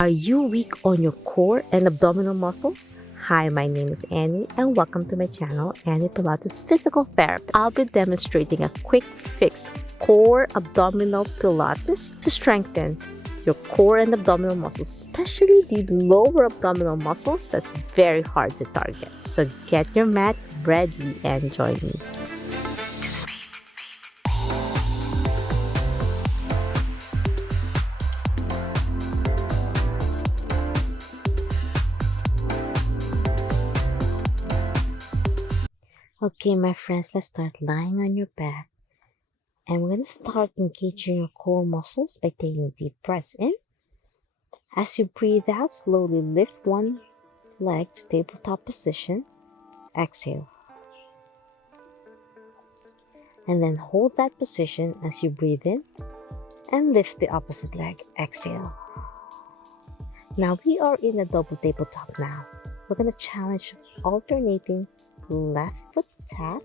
Are you weak on your core and abdominal muscles? Hi, my name is Annie and welcome to my channel, Annie Pilates Physical Therapy. I'll be demonstrating a quick fix core abdominal Pilates to strengthen your core and abdominal muscles, especially the lower abdominal muscles that's very hard to target. So get your mat ready and join me. Okay, my friends, let's start lying on your back. And we're going to start engaging your core muscles by taking deep breaths in. As you breathe out, slowly lift one leg to tabletop position. Exhale. And then hold that position as you breathe in and lift the opposite leg. Exhale. Now we are in a double tabletop now. We're going to challenge alternating left foot tap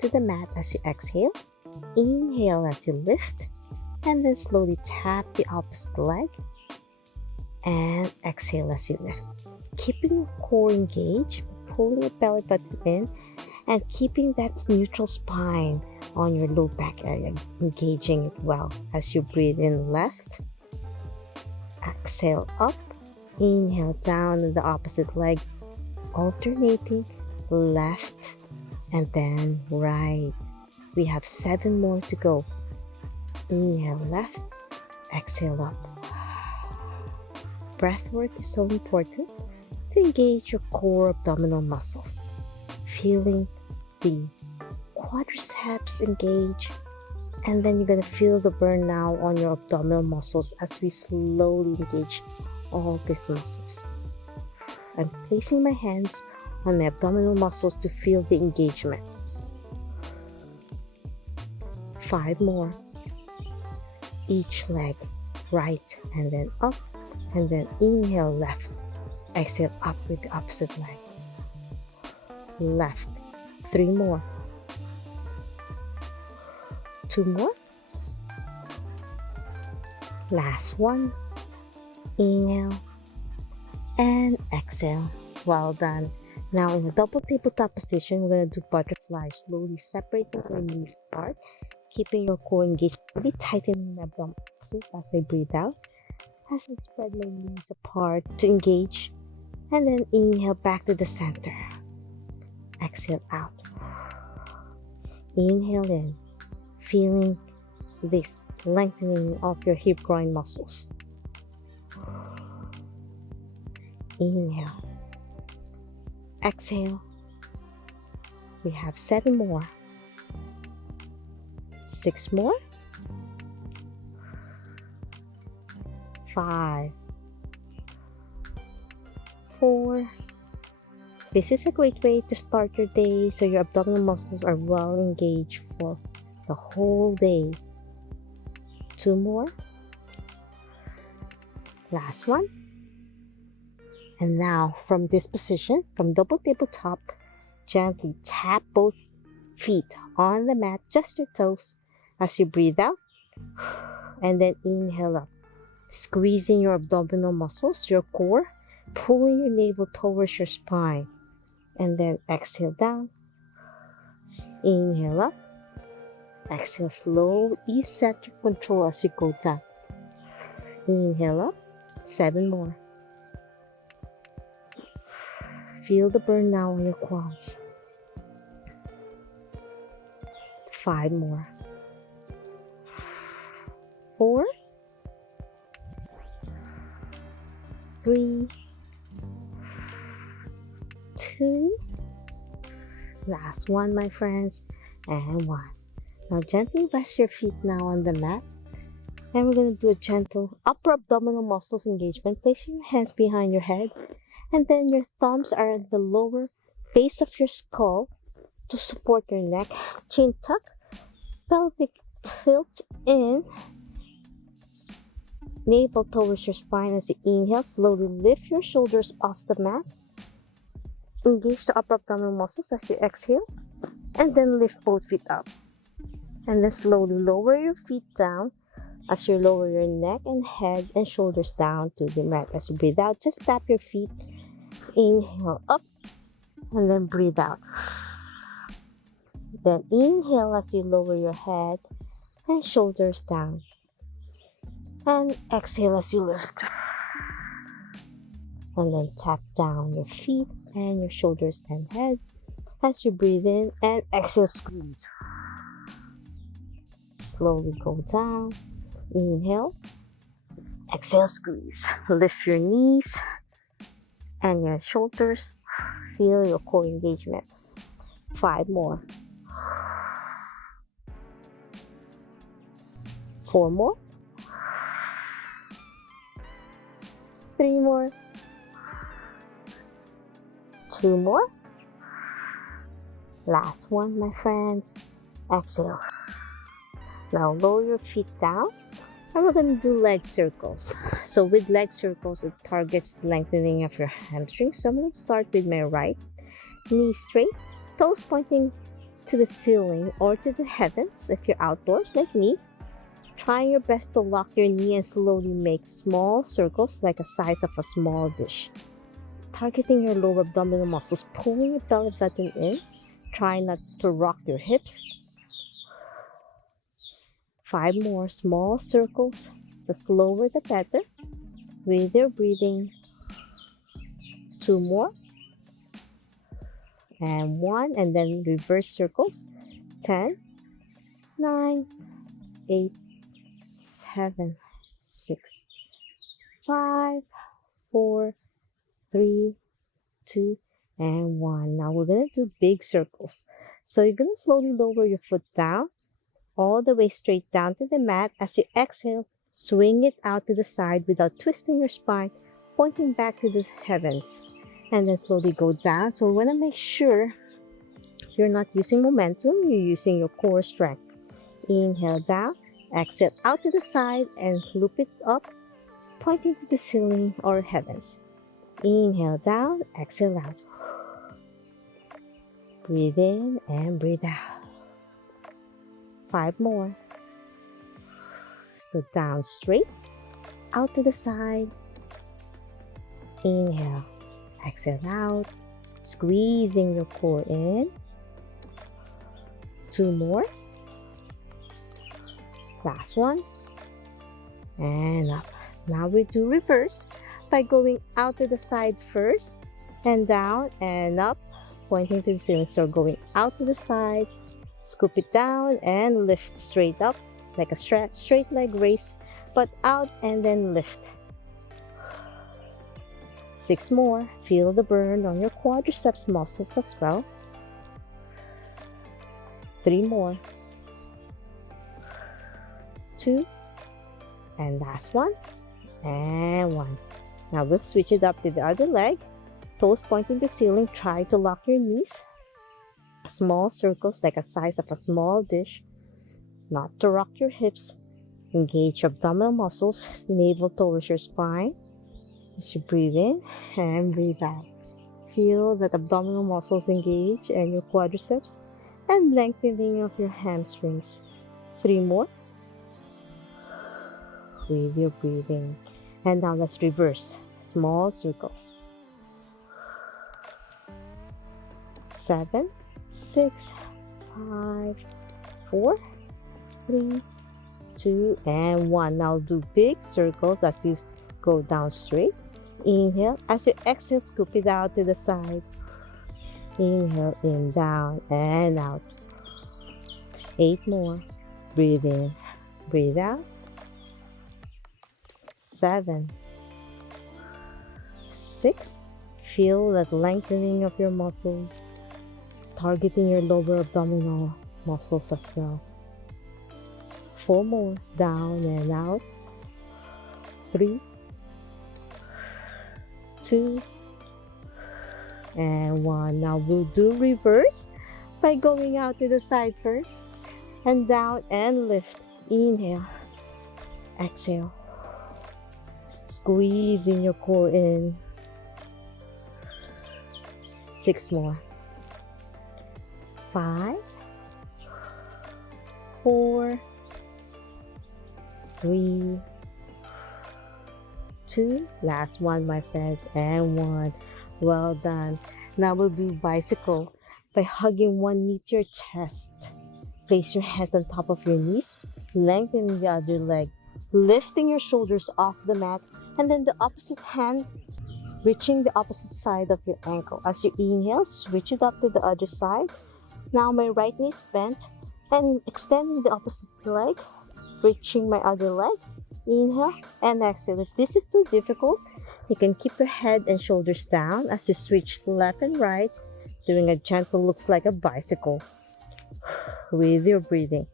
to the mat as you exhale. Inhale as you lift, and then slowly tap the opposite leg and exhale as you lift. Keeping your core engaged, pulling your belly button in, and keeping that neutral spine on your low back area, engaging it well as you breathe in left, exhale up, inhale down to the opposite leg, alternating left and then right. We have 7 more to go. Inhale left, exhale up. Breath work is so important to engage your core abdominal muscles. Feeling the quadriceps engage, and then you're going to feel the burn now on your abdominal muscles as we slowly engage all these muscles. I'm placing my hands on my abdominal muscles to feel the engagement. 5 more. Each leg, right and then up, and then inhale left, exhale up with the opposite leg. Left, 3 more. 2 more. Last one. Inhale and exhale. Well done. Now in a double tabletop position, we're going to do butterfly. Slowly separating your knees apart, keeping your core engaged, really tightening the abdominal muscles as I breathe out. As I spread my knees apart to engage, and then inhale back to the center. Exhale out. Inhale in, feeling this lengthening of your hip groin muscles. Inhale. Exhale. We have 7 more. 6 more. 5. 4. This is a great way to start your day so your abdominal muscles are well engaged for the whole day. 2 more. Last one. And now from this position, from double tabletop, gently tap both feet on the mat, just your toes, as you breathe out. And then inhale up, squeezing your abdominal muscles, your core, pulling your navel towards your spine. And then exhale down. Inhale up. Exhale slow, ease center control as you go down. Inhale up. 7 more. Feel the burn now on your quads. 5 more. 4. 3. 2. Last one, my friends. And 1. Now gently rest your feet now on the mat. And we're going to do a gentle upper abdominal muscles engagement. Placing your hands behind your head. And then your thumbs are at the lower base of your skull to support your neck. Chin tuck, pelvic tilt in, navel towards your spine as you inhale. Slowly lift your shoulders off the mat. Engage the upper abdominal muscles as you exhale. And then lift both feet up. And then slowly lower your feet down As you lower your neck and head and shoulders down to the mat. As you breathe out, just tap your feet. Inhale up and then breathe out. Then inhale as you lower your head and shoulders down. And exhale as you lift. And then tap down your feet and your shoulders and head as you breathe in, and exhale, squeeze. Slowly go down. Inhale. Exhale, squeeze. Lift your knees and your shoulders. Feel your core engagement. 5 more. 4 more. 3 more. 2 more. Last one, my friends. Exhale. Now lower your feet down, and we're going to do leg circles. So with leg circles, it targets lengthening of your hamstrings. So I'm going to start with my right knee straight, toes pointing to the ceiling or to the heavens if you're outdoors like me. Trying your best to lock your knee and slowly make small circles like the size of a small dish. Targeting your lower abdominal muscles, pulling your belly button in. Try not to rock your hips. 5 more small circles. The slower the better. With your breathing. 2 more. And 1. And then reverse circles. 10, 9, 8, 7, 6, 5, 4, 3, 2, and 1. Now we're going to do big circles. So you're going to slowly lower your foot down, all the way straight down to the mat. As you exhale, swing it out to the side without twisting your spine, pointing back to the heavens. And then slowly go down. So we want to make sure you're not using momentum, you're using your core strength. Inhale down, exhale out to the side and loop it up, pointing to the ceiling or heavens. Inhale down, exhale out. Breathe in and breathe out. 5 more. So down straight, out to the side. Inhale, exhale out, squeezing your core in. 2 more. Last one. And up. Now we do reverse by going out to the side first and down and up, pointing to the ceiling. So going out to the side, scoop it down and lift straight up like a straight leg raise, but out and then lift. 6 more. Feel the burn on your quadriceps muscles as well. 3 more. 2. And last one. And 1. Now we'll switch it up to the other leg. Toes pointing to the ceiling. Try to lock your knees. Small circles like the size of a small dish. Not to rock your hips. Engage your abdominal muscles. Navel towards your spine. As you breathe in and breathe out. Feel that abdominal muscles engage and your quadriceps and lengthening of your hamstrings. 3 more. With your breathing. And now let's reverse. Small circles. 7, 6, 5, 4, 3, 2, and 1. Now do big circles as you go down straight. Inhale. As you exhale, scoop it out to the side. Inhale, in, down, and out. 8 more. Breathe in. Breathe out. 7, 6. Feel that lengthening of your muscles, targeting your lower abdominal muscles as well. 4 more. Down and out. 3, 2, and 1. Now we'll do reverse by going out to the side first and down and lift. Inhale. Exhale. Squeezing your core in. 6 more. 5, 4, 3, 2, last one, my friends, and 1. Well done. Now we'll do bicycle by hugging one knee to your chest. Place your hands on top of your knees, lengthening the other leg, lifting your shoulders off the mat, and then the opposite hand reaching the opposite side of your ankle. As you inhale, switch it up to the other side. Now my right knee is bent and extending the opposite leg, reaching my other leg. Inhale and exhale. If this is too difficult, you can keep your head and shoulders down as you switch left and right, doing a gentle looks like a bicycle with your breathing.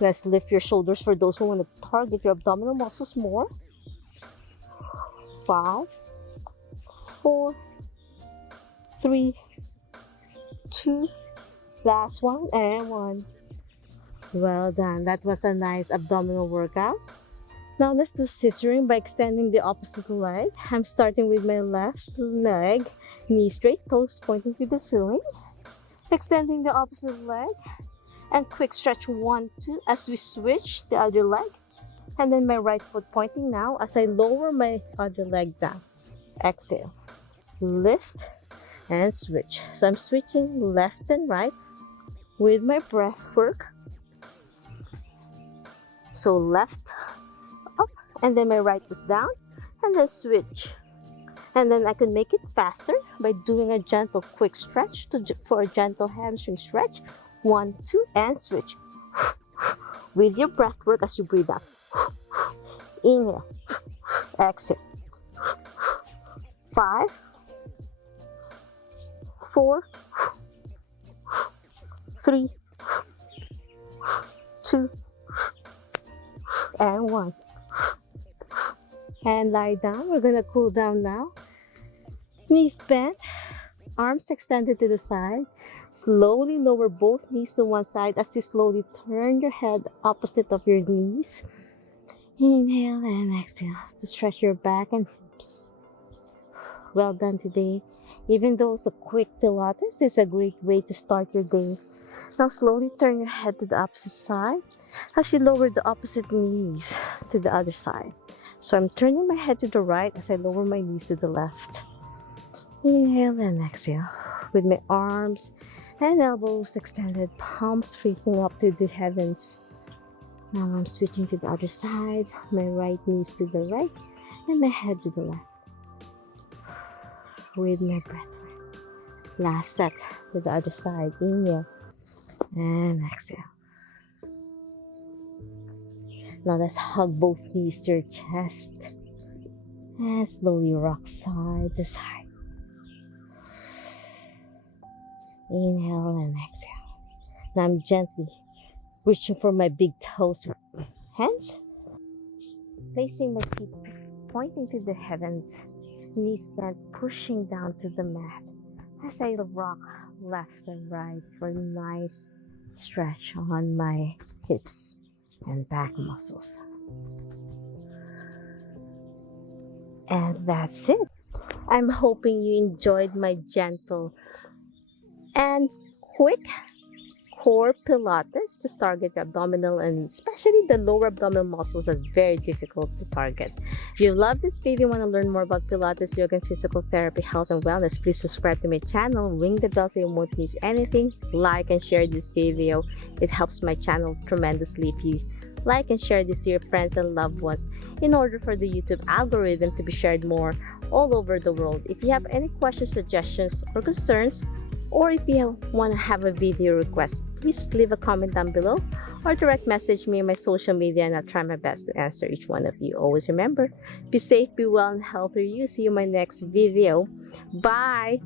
Let's lift your shoulders for those who want to target your abdominal muscles more. 5, 4, 3, 2, last one, and 1. Well done. That was a nice abdominal workout. Now let's do scissoring by extending the opposite leg. I'm starting with my left leg, knee straight, toes pointing to the ceiling. Extending the opposite leg and quick stretch 1, 2 as we switch the other leg. And then my right foot pointing now as I lower my other leg down. Exhale, lift and switch. So I'm switching left and right with my breath work. So left up and then my right is down and then switch. And then I can make it faster by doing a gentle quick stretch for a gentle hamstring stretch. 1, 2 and switch. With your breath work as you breathe out. Inhale, exhale. 5, 4, 3, 2 and 1. And lie down. We're gonna cool down now. Knees bent, arms extended to the side. Slowly lower both knees to one side as you slowly turn your head opposite of your knees. Inhale and exhale to stretch your back and hips. Well done today. Even though it's a quick Pilates, it's a great way to start your day. Now slowly turn your head to the opposite side as you lower the opposite knees to the other side. So I'm turning my head to the right as I lower my knees to the left. Inhale and exhale with my arms and elbows extended, palms facing up to the heavens. Now I'm switching to the other side, my right knees to the right and my head to the left. With my breath. Last set to the other side. Inhale and exhale. Now let's hug both knees to your chest and slowly rock side to side. Inhale and exhale. Now I'm gently reaching for my big toes. Hands. Placing my feet pointing to the heavens. Knees bent, pushing down to the mat as I rock left and right for a nice stretch on my hips and back muscles. And that's it. I'm hoping you enjoyed my gentle and quick core Pilates to target your abdominal and especially the lower abdominal muscles that's very difficult to target. If you love this video and want to learn more about Pilates, yoga, and physical therapy, health, and wellness, please subscribe to my channel, ring the bell so you won't miss anything, like and share this video. It helps my channel tremendously if you like and share this to your friends and loved ones in order for the YouTube algorithm to be shared more all over the world. If you have any questions, suggestions, or concerns, or if you want to have a video request, please leave a comment down below or direct message me on my social media and I'll try my best to answer each one of you. Always remember, be safe, be well, and healthy. See you in my next video. Bye!